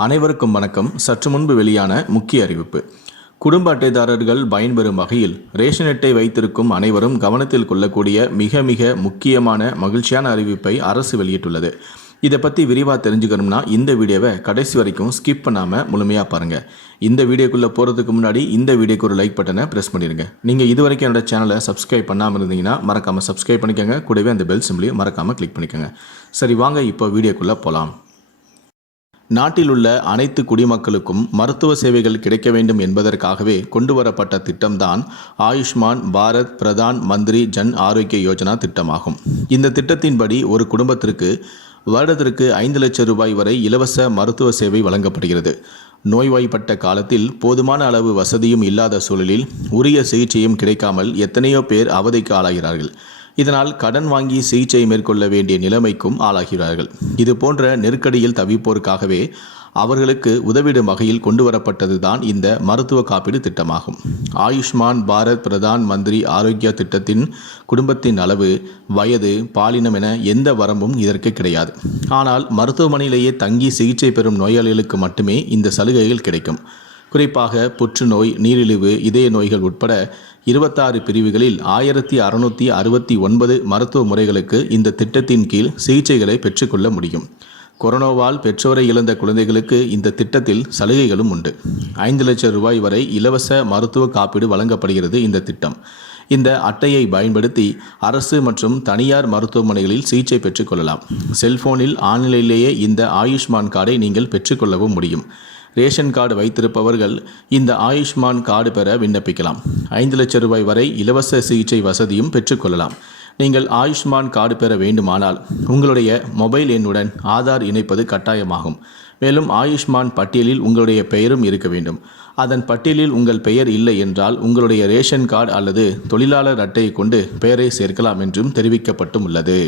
அனைவருக்கும் வணக்கம். சற்று முன்பு வெளியான முக்கிய அறிவிப்பு. குடும்ப அட்டைதாரர்கள் பயன்பெறும் வகையில் ரேஷன் அட்டை வைத்திருக்கும் அனைவரும் கவனத்தில் கொள்ளக்கூடிய மிக மிக முக்கியமான மகிழ்ச்சியான அறிவிப்பை அரசு வெளியிட்டுள்ளது. இதை பற்றி விரிவாக தெரிஞ்சுக்கணும்னா இந்த வீடியோவை கடைசி வரைக்கும் ஸ்கிப் பண்ணாமல் முழுமையாக பாருங்கள். இந்த வீடியோக்குள்ளே போகிறதுக்கு முன்னாடி இந்த வீடியோக்கு ஒரு லைக் பட்டனை ப்ரெஸ் பண்ணிடுங்க. நீங்கள் இது வரைக்கும் என்னோட சேனலை சப்ஸ்கிரைப் பண்ணாமல் இருந்தீங்கன்னா மறக்காமல் சப்ஸ்கிரைப் பண்ணிக்கோங்க. கூடவே அந்த பெல் சிம்பிளையும் மறக்காமல் கிளிக் பண்ணிக்கோங்க. சரி, வாங்க இப்போ வீடியோக்குள்ளே போகலாம். நாட்டில் உள்ள அனைத்து குடிமக்களுக்கும் மருத்துவ சேவைகள் கிடைக்க வேண்டும் என்பதற்காகவே கொண்டு வரப்பட்ட திட்டம்தான் ஆயுஷ்மான் பாரத் பிரதான் மந்திரி ஜன் ஆரோக்கிய யோஜனா திட்டமாகும். இந்த திட்டத்தின்படி ஒரு குடும்பத்திற்கு வருடத்திற்கு 5 லட்சம் ரூபாய் வரை இலவச மருத்துவ சேவை வழங்கப்படுகிறது. நோய்வாய்ப்பட்ட காலத்தில் போதுமான அளவு வசதியும் இல்லாத சூழலில் உரிய சிகிச்சையும் கிடைக்காமல் எத்தனையோ பேர் அவதிக்கு ஆளாகிறார்கள். இதனால் கடன் வாங்கி சிகிச்சை மேற்கொள்ள வேண்டிய நிலைமைக்கும் ஆளாகிறார்கள். இது போன்ற நெருக்கடியில் தவிப்போருக்காகவே அவர்களுக்கு உதவிடும் வகையில் கொண்டு வரப்பட்டதுதான் இந்த மருத்துவ காப்பீடு திட்டமாகும். ஆயுஷ்மான் பாரத் பிரதான் மந்திரி ஆரோக்கிய திட்டத்தின் குடும்பத்தின் அளவு, வயது, பாலினம் என எந்த வரம்பும் இதற்கு கிடையாது. ஆனால் மருத்துவமனையிலேயே தங்கி சிகிச்சை பெறும் நோயாளிகளுக்கு மட்டுமே இந்த சலுகைகள் கிடைக்கும். குறிப்பாக புற்றுநோய், நீரிழிவு, இதய நோய்கள் உட்பட 26 பிரிவுகளில் 1669 மருத்துவ முறைகளுக்கு இந்த திட்டத்தின் கீழ் சிகிச்சைகளை பெற்றுக்கொள்ள முடியும். கொரோனாவால் பெற்றோரை இழந்த குழந்தைகளுக்கு இந்த திட்டத்தில் சலுகைகளும் உண்டு. 5 லட்சம் ரூபாய் வரை இலவச மருத்துவ காப்பீடு வழங்கப்படுகிறது. இந்த திட்டம் இந்த அட்டையை பயன்படுத்தி அரசு மற்றும் தனியார் மருத்துவமனைகளில் சிகிச்சை பெற்றுக்கொள்ளலாம். செல்போனில் ஆன்லைனிலேயே இந்த ஆயுஷ்மான் கார்டை நீங்கள் பெற்றுக்கொள்ளவும் முடியும். ரேஷன் கார்டு வைத்திருப்பவர்கள் இந்த ஆயுஷ்மான் கார்டு பெற விண்ணப்பிக்கலாம். 5 லட்சம் ரூபாய் வரை இலவச சிகிச்சை வசதியும் பெற்றுக்கொள்ளலாம். நீங்கள் ஆயுஷ்மான் கார்டு பெற வேண்டுமானால் உங்களுடைய மொபைல் எண்ணுடன் ஆதார் இணைப்பது கட்டாயமாகும். மேலும் ஆயுஷ்மான் பட்டியலில் உங்களுடைய பெயரும் இருக்க வேண்டும். அதன் பட்டியலில் உங்கள் பெயர் இல்லை என்றால் உங்களுடைய ரேஷன் கார்டு அல்லது தொழிலாளர் அட்டையை கொண்டு பெயரை சேர்க்கலாம் என்றும் தெரிவிக்கப்பட்டும் உள்ளது.